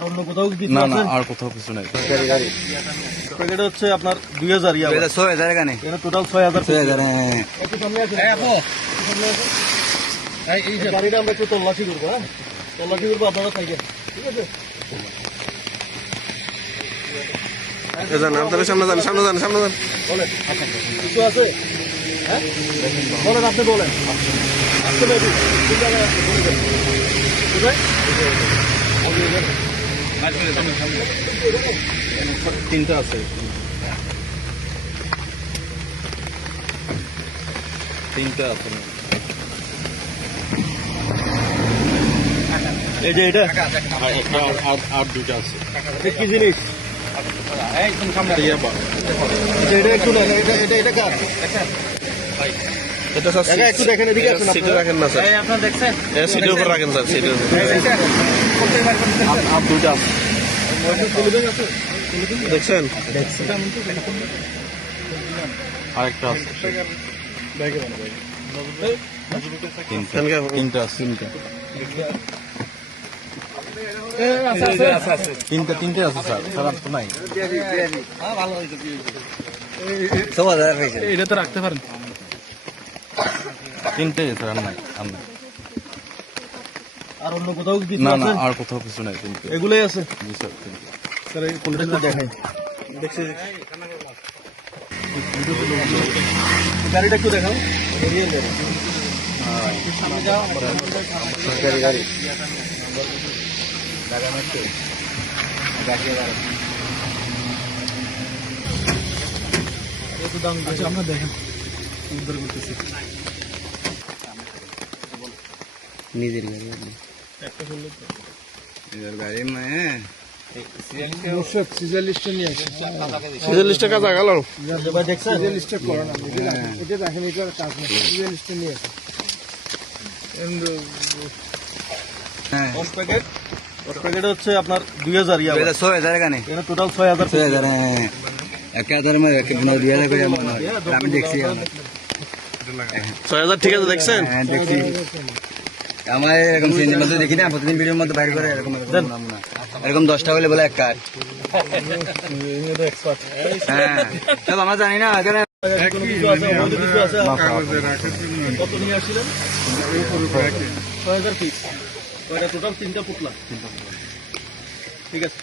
আর অন্য কোথাও কিছু না না আছে? আর কোথাও কিছু নাই। প্যাকেট হচ্ছে আপনার 2000 ইয়া 6000 এখানে এটা টোটাল 6000 6000 একটু সামনে আছে এই যে গাড়িটা আমরা একটু তল্লাশি করবো। হ্যাঁ, তল্লাশি করবো, আপনারা থাকেন, ঠিক আছে? আপনারা সামনে যান, সামনে যান, সামনে যান। বলেন কিছু আছে? হ্যাঁ বলেন, আপনি বলেন। আসতে পারি কোন জায়গায় আছে বলে দেন। কোথায়? তিনটা আছে, তিনটা আছে। এই যে এটা আর দুইটা আছে। এটা কি জিনিস? ইয়াবা। এটা একটু দেখেন, এটা কার? এটা স্যার একা একটু দেখেন, এদিকে আসুন সিটে আপনারা। রাখেন না স্যার, আপনারা দেখছেন সিটের উপর রাখেন স্যার, সিটের উপর আর দুইটা আছে। দেখছেন। আরেকটা আছে। তিনটা আছে। তিনটে আছে স্যার, স্যার আর তো নাই। 6000 হয়েছে এটা তো রাখতে পারেন। তিনটে স্যার, আর নাই, আর নাই। আর অন্য কোথাও কিছু না না আছে? আর কোথাও কিছু নাই। তিনটে। এগুলোই আছে জি স্যার, তিনটে। স্যার। এই কোনটা একটু দেখাই, দেখছি গাড়িটা একটু দেখাও। বেরিয়ে যাবে। সরকারি গাড়ি একটু দাম দিয়েছে, আমরা দেখেন উদ্ধার করতেছি। নিজের গাড়ি একটা করলে তো নিজের গাড়ি সিজার লিস্টে নিয়ে আসি। সিজন লিস্টে কাজ আগাল। ভাই দেখছেন? সিজার লিস্টে করো না, এটা দেখেন, এটা কাজ না। সিজার লিস্টে নিয়ে আসি। দশ প্যাকেট হচ্ছে আপনার 2000 ইয়া 6000 এখানে এটা টোটাল 6000 6000 1000 মে 2000 করে আমি দেখছি 6000 ঠিক আছে, দেখছেন। হ্যাঁ দেখছি আমার এরকম সিনের মধ্যে দেখি না, প্রতিদিন ভিডিওর মধ্যে বাইর করে এরকম নমুনা। এরকম 10টা হলে বলে এক কাঠ। হ্যাঁ সব আমরা জানি না এখানে কোনো কিছু আছে, অবৈধ কিছু আছে? কত নিয়ে আসছিলেন? 6000 পিস। এটা টোটাল 3টা পুতলা। ঠিক আছে।